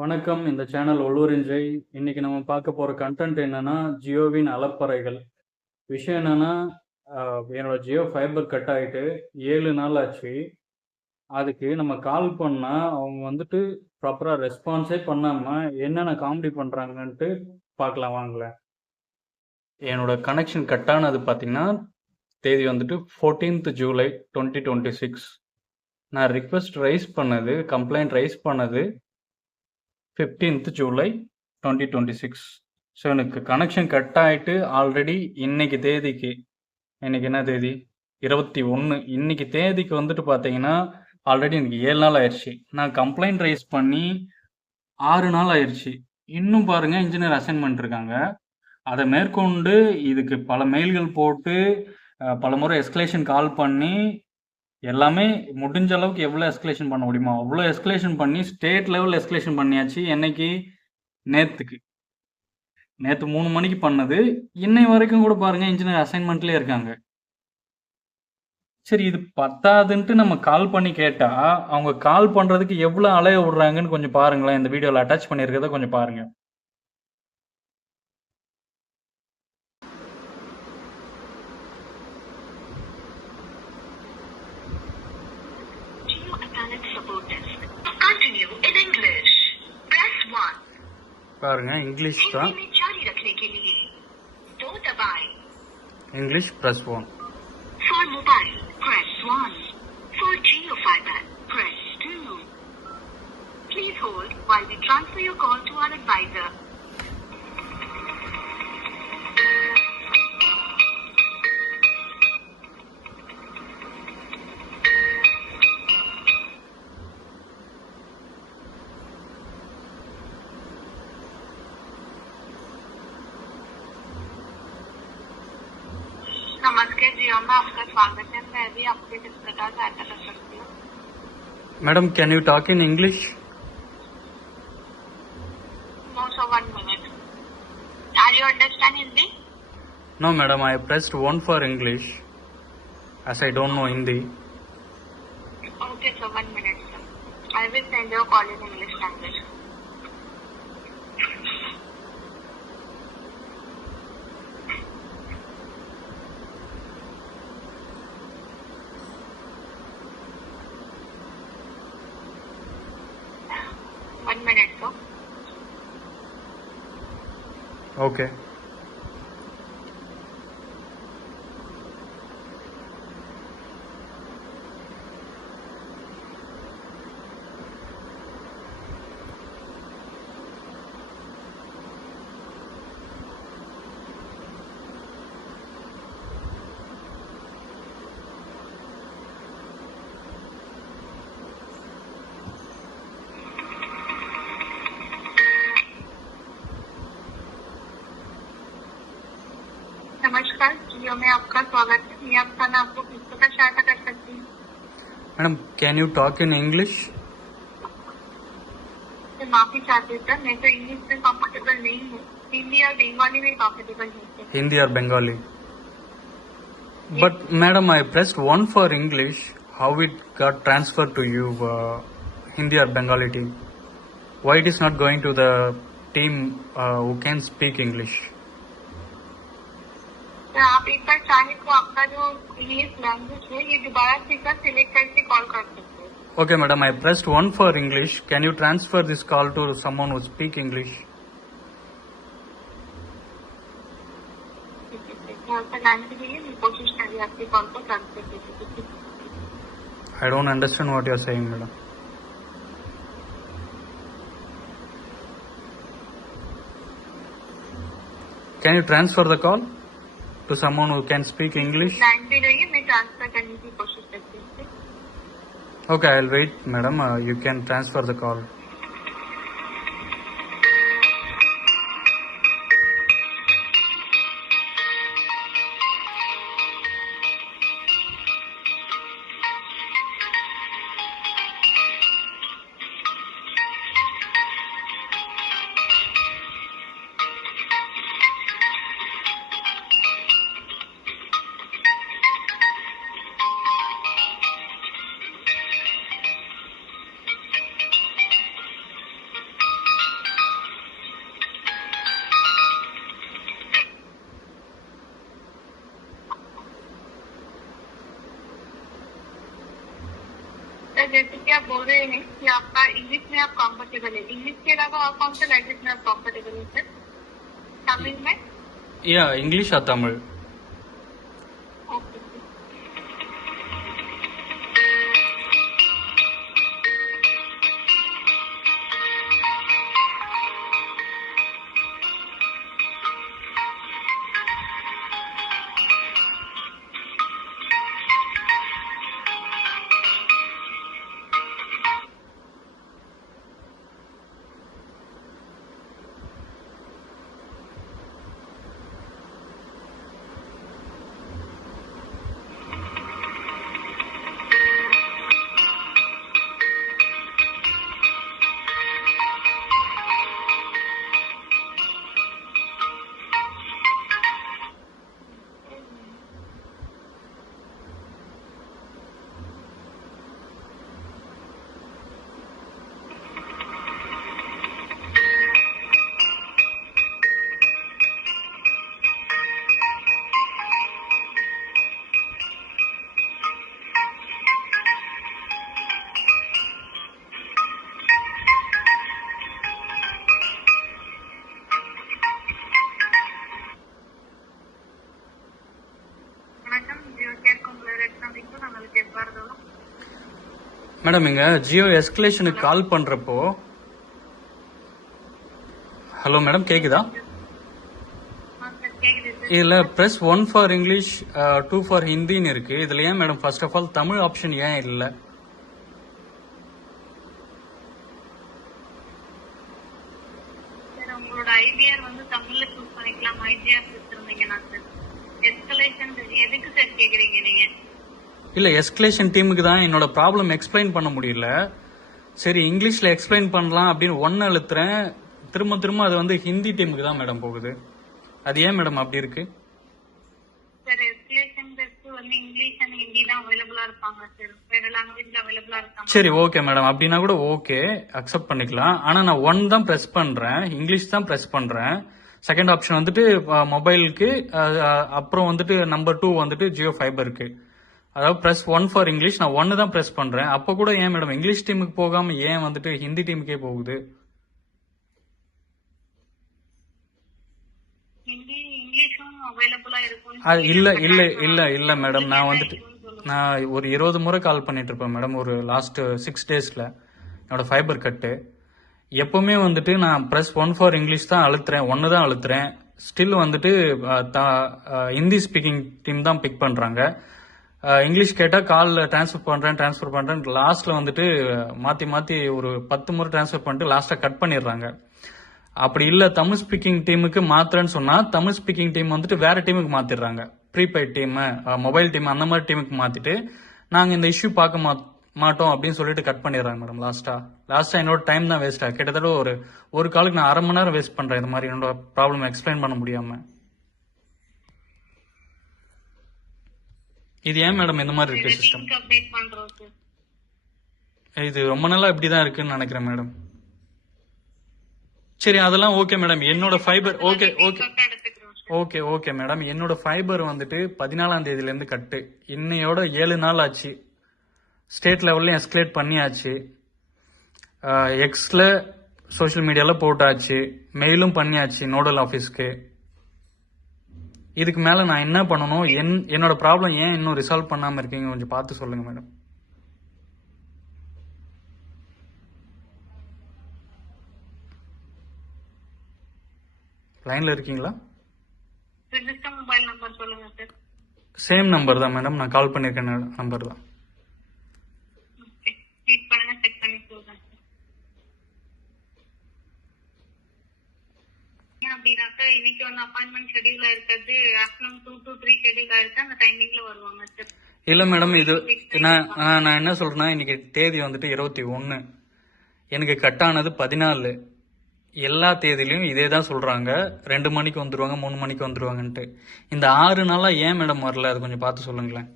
வணக்கம். இந்த சேனல் உள்ளூரின் இன்னைக்கு நம்ம பார்க்க போற கன்டென்ட் என்னன்னா, ஜியோவின் அலப்பறைகள். விஷயம் என்னன்னா, என்னோட ஜியோ ஃபைபர் கட் ஆயிட்டு 7 நாள் ஆச்சு. அதுக்கு நம்ம கால் பண்ணா, அவங்க வந்துட்டு ப்ராப்பரா ரெஸ்பான்ஸே பண்ணாம, என்னென்ன காமெடி பண்றாங்கன்ட்டு பார்க்கலாம் வாங்களேன். என்னோட கனெக்ஷன் கட் ஆனது பார்த்தீங்கன்னா, தேதி வந்துட்டு 14th ஜூலை 2026. நான் ரிக்வெஸ்ட் ரைஸ் பண்ணது, கம்ப்ளைண்ட் ரைஸ் பண்ணது 15th ஜூலை 2026. ஸோ எனக்கு கனெக்ஷன் கட் ஆகிட்டு ஆல்ரெடி இன்னைக்கு தேதிக்கு, இன்னைக்கு என்ன தேதி 21, இன்னைக்கு தேதிக்கு வந்துட்டு பார்த்தீங்கன்னா ஆல்ரெடி எனக்கு 7 நாள் ஆயிடுச்சு. நான் கம்ப்ளைண்ட் ரைஸ் பண்ணி 6 நாள் ஆயிடுச்சு. இன்னும் பாருங்க இன்ஜினியர் அசைன்மெண்ட் இருக்காங்க. அதை மேற்கொண்டு இதுக்கு பல மெயில்கள் போட்டு பல முறை எஸ்கலேஷன் கால் பண்ணி எல்லாமே முடிஞ்ச அளவுக்கு எவ்வளோ எஸ்கலேஷன் பண்ண முடியுமோ அவ்வளோ எஸ்கலேஷன் பண்ணி ஸ்டேட் லெவல் எஸ்கலேஷன் பண்ணியாச்சு. என்னைக்கு? நேற்றுக்கு. நேற்று 3 மணிக்கு பண்ணது. இன்னை வரைக்கும் கூட பாருங்க இன்ஜினியர் அசைன்மெண்ட்லேயே இருக்காங்க. சரி, இது பத்தாதுன்ட்டு நம்ம கால் பண்ணி கேட்டால் அவங்க கால் பண்ணுறதுக்கு எவ்வளோ அலைய விடுறாங்கன்னு கொஞ்சம் பாருங்களேன். இந்த வீடியோவில் அட்டாச் பண்ணியிருக்கிறத கொஞ்சம் பாருங்கள். பாருங்க, இங்கிலீஷ் தான். English press 1. For mobile, press 1. For Jio Fiber, press 2. Please hold while we transfer your call to our advisor. नमस्ते जियो में आपका स्वागत है। मैं भी आपको किस प्रकार सहायता कर सकती हूँ? Madam, can you talk in English? No, so 1 minute. Are you understand Hindi? No, madam. I pressed 1 for English, as I don't know Hindi. Okay, so 1 minute, sir. I will send you a call in English language. Okay. नमस्कार, जियो में आपका स्वागत है। मैं आपका नाम आपको किस प्रकार सहायता कर सकती हूँ? Madam, can you talk in English? मैं माफी चाहती हूँ सर, मैं तो इंग्लिश में कंफर्टेबल नहीं हूँ। हिंदी और बंगाली में कंफर्टेबल हूँ। Hindi or Bengali? But madam, I pressed 1 for English. How it got transferred to you, Hindi or Bengali team? Why it is not going to the team who can speak English? आप एक बार चाहे तो आपका जो English language है ये दोबारा सीखकर सिलेक्ट करके कॉल कर सकते हैं। Okay, madam. I pressed 1 for English. Can you transfer this call to someone who speak English? कोशिश करिए आपकी कॉल को ट्रांसफर करने की। I don't understand what you are saying, madam. Can you transfer the call to someone who can speak English? Line पे रहिए, मैं transfer करने की कोशिश करती हूँ। Okay, I'll wait, madam. You can transfer the call. जैसे कि आप बोल रहे हैं कि आपका इंग्लिश में आप कंफर्टेबल है, इंग्लिश के अलावा और कौन से लैंग्वेज में आप कंफर्टेबल है सर? तमिल में? या इंग्लिश और தமிழ். ओके। மேடம் இங்க ஜியோ எஸ்கலேஷனுக்கு கால் பண்றப்போ, ஹலோ மேடம் கேக்குதா? இதுல பிரஸ் 1 ஃபார் இங்கிலீஷ் 2 ஃபார் ஹிந்தின்னு இருக்கு. இதுல ஏன் madam first of all Tamil option ஏன் இல்ல? உங்களோட ஐபிஆர் வந்து தமிழ்ல சூஸ் பண்ணிக்கலாம், ஐஜிஆர் கொடுத்துருந்தீங்கன்னா சார். எஸ்கலேஷன் எதுக்கு சார் கேக்குறீங்க நீங்க? இல்ல எஸ்கலேஷன் டீமுக்கு தான் என்னோட ப்ராப்ளம் எக்ஸ்பிளைன் பண்ண முடியல. சரி இங்கிலீஷ்ல எக்ஸ்பிளைன் பண்ணலாம் அப்படின்னு ஒன்னு அழுத்துறேன், திரும்ப திரும்ப அது வந்து ஹிந்தி டீமுக்கு தான் மேடம் போகுது. அது ஏன் மேடம் அப்படி இருக்கு? சார் எஸ்கலேஷன்க்கு வந்து இங்கிலீஷ் அண்ட் ஹிந்தி தான் அவைலபிளா இருப்பாங்க சார், வேற லாங்குவேஜ்ல அவைலபிளா இருக்காங்க. சரி ஓகே மேடம், அப்படின்னா கூட ஓகே அக்செப்ட் பண்ணிக்கலாம். ஆனா நான் 1 தான் பிரஸ் பண்றேன், இங்கிலீஷ் தான் பிரஸ் பண்றேன். செகண்ட் ஆப்ஷன் வந்துட்டு மொபைலுக்கு, அப்புறம் வந்துட்டு நம்பர் 2 வந்துட்டு ஜியோ ஃபைபருக்கு. அதாவது பிரஸ் 1 ஃபார் இங்கிலீஷ், நான் 1 தான் பிரஸ் பண்றேன். அப்ப கூட ஏன் மேடம் இங்கிலீஷ் டீமுக்கு போகாம ஏன் வந்துட்டு ஹிந்தி டீமுக்கே போகுது? இங்கிலீஷும் அவைலபிளா இருக்கும். இல்ல மேடம், நான் ஒரு 20 முறை கால் பண்ணிட்டு இருப்பேன் மேடம் ஒரு லாஸ்ட் 6 டேஸ்ல என்னோட ஃபைபர் கட்டு. எப்பவுமே வந்துட்டு நான் பிரஸ் 1 ஃபார் இங்கிலீஷ் தான் அழுத்துறேன், 1 தான் அழுத்துறேன். ஸ்டில் வந்துட்டு ஹிந்தி ஸ்பீக்கிங் டீம் தான் பிக் பண்றாங்க. இங்கிலீஷ் கேட்டா கால் டிரான்ஸ்ஃபர் பண்றேன். லாஸ்ட்ல வந்துட்டு மாத்தி ஒரு 10 முறை டிரான்ஸ்ஃபர் பண்ணிட்டு லாஸ்டா கட் பண்ணிடுறாங்க. அப்படி இல்ல தமிழ் ஸ்பீக்கிங் டீமுக்கு மாத்திரன்னு சொன்னா தமிழ் ஸ்பீக்கிங் டீம் வந்துட்டு வேற டீமுக்கு மாத்திடுறாங்க. ப்ரீபெய்ட் டீம், மொபைல் டீம் அந்த மாதிரி டீமுக்கு மாத்திட்டு நாங்க இந்த இஷ்யூ பார்க்க மாட்டோம் அப்படின்னு சொல்லிட்டு கட் பண்ணிடுறாங்க மேடம். லாஸ்டா என்னோட டைம் தான் வேஸ்ட் ஆகும். கிட்டத்தட்ட ஒரு காலுக்கு நான் 1/2 மணி நேரம் வேஸ்ட் பண்றேன் இந்த மாதிரி என்னோட ப்ராப்ளம் எக்ஸ்பிளைன் பண்ண முடியாம. இது ஏன் மேடம் இந்த மாதிரி இருக்கு சிஸ்டம்? இது ரொம்ப நாளா இப்படிதான் இருக்குன்னு நினைக்கிறேன் மேடம். சரி அதெல்லாம் ஓகே மேடம். என்னோட ஃபைபர் ஓகே மேடம். என்னோட ஃபைபர் வந்துட்டு 14ஆம் தேதியில இருந்து கட்டு, இன்னையோட 7 நாள் ஆச்சு. ஸ்டேட் லெவல்ல எஸ்கலேட் பண்ணியாச்சு, எக்ஸ்ல சோசியல் மீடியால போட்டாச்சு, மெயிலும் பண்ணியாச்சு நோடல் ஆபீஸ்க்கு. இதுக்கு மேல நான் என்ன பண்ணணும்? என்னோட ப்ராப்ளம் ஏன் இன்னும் ரிசால்வ் பண்ணாம இருக்கீங்க, கொஞ்சம் பார்த்து சொல்லுங்க மேடம். லைன்ல இருக்கீங்களா? மொபைல் நம்பர் சொல்லுங்க சார். சேம் நம்பர் தான் மேடம், நான் கால் பண்ணிருக்கேன் நம்பர் தான். அப்படின்னாக்கா இன்னைக்கு வந்து அப்பாயின்மெண்ட் ஷெட்யூல் ஆயிருக்கிறது ஆஃப்டர்நூன் 2 to 3 ஷெட்யூல் ஆயிருக்கு, அந்த டைமிங்ல வருவாங்க சார். இல்ல மேடம், இது நான் என்ன சொல்றேன்னா, இன்னைக்கு தேதி வந்துட்டு 21, எனக்கு கட் ஆனது 14. எல்லா தேதியிலையும் இதே தான் சொல்றாங்க, 2 மணிக்கு வந்துருவாங்க, 3 மணிக்கு வந்துருவாங்கன்ட்டு. இந்த 6 நாளா ஏன் மேடம் வரல, அது கொஞ்சம் பார்த்து சொல்லுங்களேன்.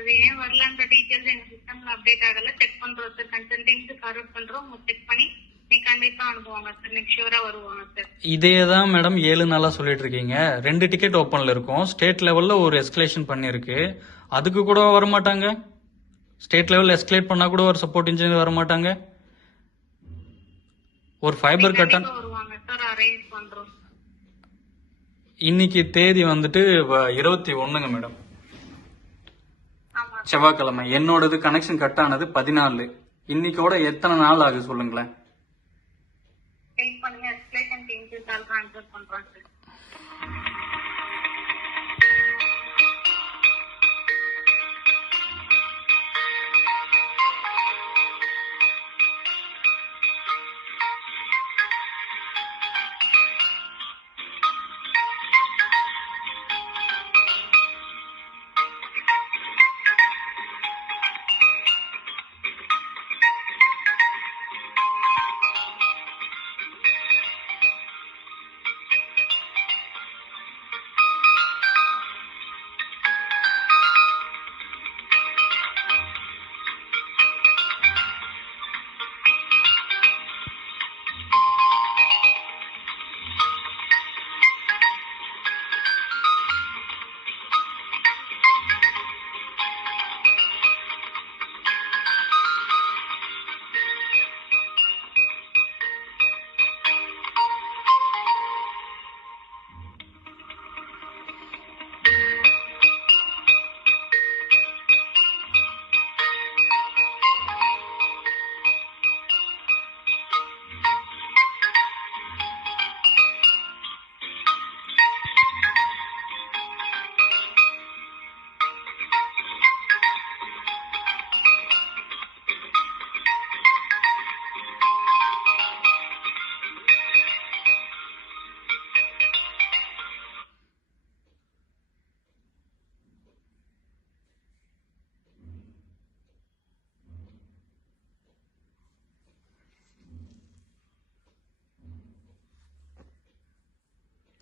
அது ஏன் வரலன்ற டீடைல்ஸ் எங்க சிஸ்டம்ல அப்டேட் ஆகல, செக் பண்றோம் சார். கன்சல்டிங்க்கு ஃபார்வர்ட் பண்றோம், செக் பண்ணி கண்டிப்பா அனுப்புவாங்க சார், நெக்ஸ்ட் ஷூரா வருவாங்க சார். இதே தான் மேடம் 7 நாளா சொல்லிட்டு இருக்கீங்க. 2 டிக்கெட் ஓப்பன்ல இருக்கும், ஸ்டேட் லெவல்ல ஒரு எஸ்கலேஷன் பண்ணிருக்கு, அதுக்கு கூட வர மாட்டாங்க. ஸ்டேட் லெவலில் எஸ்கலேட் பண்ணால் கூட ஒரு சப்போர்ட் இன்ஜினியர் வர மாட்டாங்க. ஒரு ஃபைபர் கட்டான் வருவாங்க சார், அரேஞ்ச் பண்றோம். இன்னைக்கு தேதி வந்துட்டு 21ங்க மேடம், ஆமா செவ்வாய்க்கிழமை. என்னோடது கனெக்ஷன் கட் ஆனது 14. இன்னைக்கோட எத்தனை நாள் ஆகுது சொல்லுங்களேன். வெயிட் பண்ணுங்க, எஸ்கலேஷன் டீமுக்கு கால் ட்ரான்ஸ்ஃபர் பண்றோம் சார்.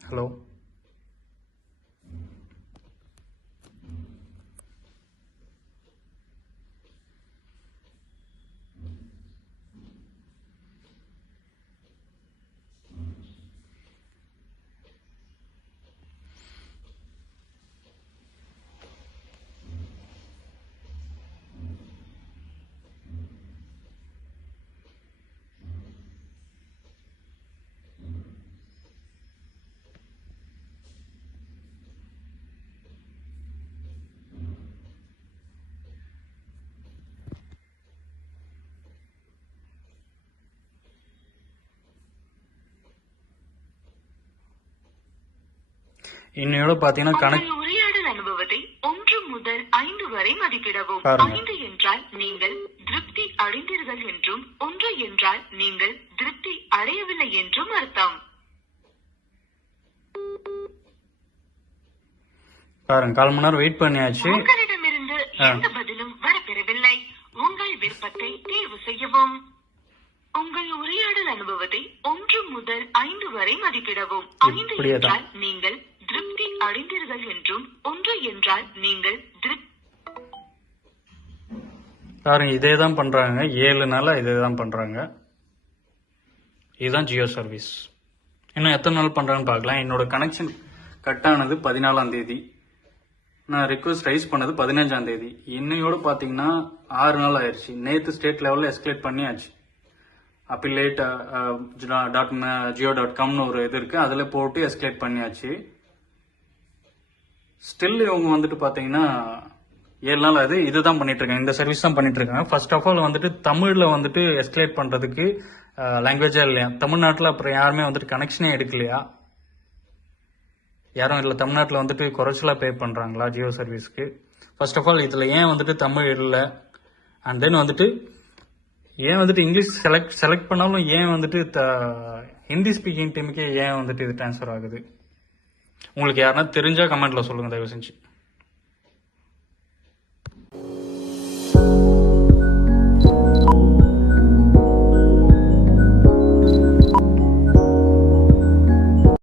ஹலோ, இன்னையோட பாத்தீங்கன்னா உங்கள் உரையாடல் அனுபவத்தை 1 முதல் 5 வரை மதிப்பிடவும். பாருங்க. 5 என்றால் நீங்கள் திருப்தி அடைந்தீர்கள் என்றும், 1 என்றால் நீங்கள் திருப்தி அடையவில்லை என்றும் அர்த்தம். பாருங்க, 1/4 மணி நேரம் வெயிட் பண்ணியாச்சு. உங்களிடமிருந்து எந்த பதிலும் வரப்பெறவில்லை. உங்கள் விருப்பத்தை தேர்வு செய்யவும். உங்கள் உரையாடல் அனுபவத்தை 1 முதல் 5 வரை மதிப்பிடவும். 5 இப்படியேதான். என்றால் நீங்கள் திருப்தி அடைந்தீர்கள் என்றும், 1 என்றால் நீங்கள் பாருங்க, இதே தான் பண்றாங்க. 7 நாளா இதே தான் பண்றாங்க. இதுதான் ஜியோ சர்வீஸ். இன்னும் எத்தனை நாள் பண்றாங்கன்னு பார்க்கலாம். என்னோட கனெக்ஷன் கட் ஆனது 14ஆம் தேதி. நான் ரிக்வஸ்ட் ரைஸ் பண்ணது 15ஆம் தேதி. இன்னையோட பாத்தீங்கன்னா 6 நாள் ஆயிடுச்சு. நேத்து ஸ்டேட் லெவல்ல எஸ்கலேட் பண்ணியாச்சு. அப்பிலேட் geo.comனு ஒரு இது இருக்கு, அதுல போட்டு எஸ்கலேட் பண்ணியாச்சு. ஸ்டில் இவங்க வந்துட்டு பாத்தீங்கன்னா 7 நாள் ஆகுது. இதுதான் பண்ணிட்டு இருக்காங்க, இந்த சர்வீஸ் தான் பண்ணிட்டு இருக்காங்க. ஃபர்ஸ்ட் ஆஃப் ஆல் வந்துட்டு தமிழ்ல வந்துட்டு எஸ்கலேட் பண்றதுக்கு லாங்குவேஜா இல்லையா? தமிழ்நாட்டில் அப்புறம் யாருமே வந்துட்டு கனெக்ஷனே எடுக்கலையா? யாரும் இல்லை. தமிழ்நாட்டில் வந்துட்டு குறைச்சலா பே பண்றாங்களா ஜியோ சர்வீஸ்க்கு? ஃபர்ஸ்ட் ஆஃப் ஆல் இதுல ஏன் வந்துட்டு தமிழ் இல்லை? அண்ட் தென் வந்துட்டு ஏன் வந்துட்டு இங்கிலீஷ் செலக்ட் பண்ணாலும் ஏன் வந்துட்டு ஹிந்தி ஸ்பீக்கிங் டீமுக்கே ஏன் வந்துட்டு இது ட்ரான்ஸ்ஃபர் ஆகுது? உங்களுக்கு யாருன்னா தெரிஞ்சா கமெண்ட்ல சொல்லுங்க தயவு செஞ்சு.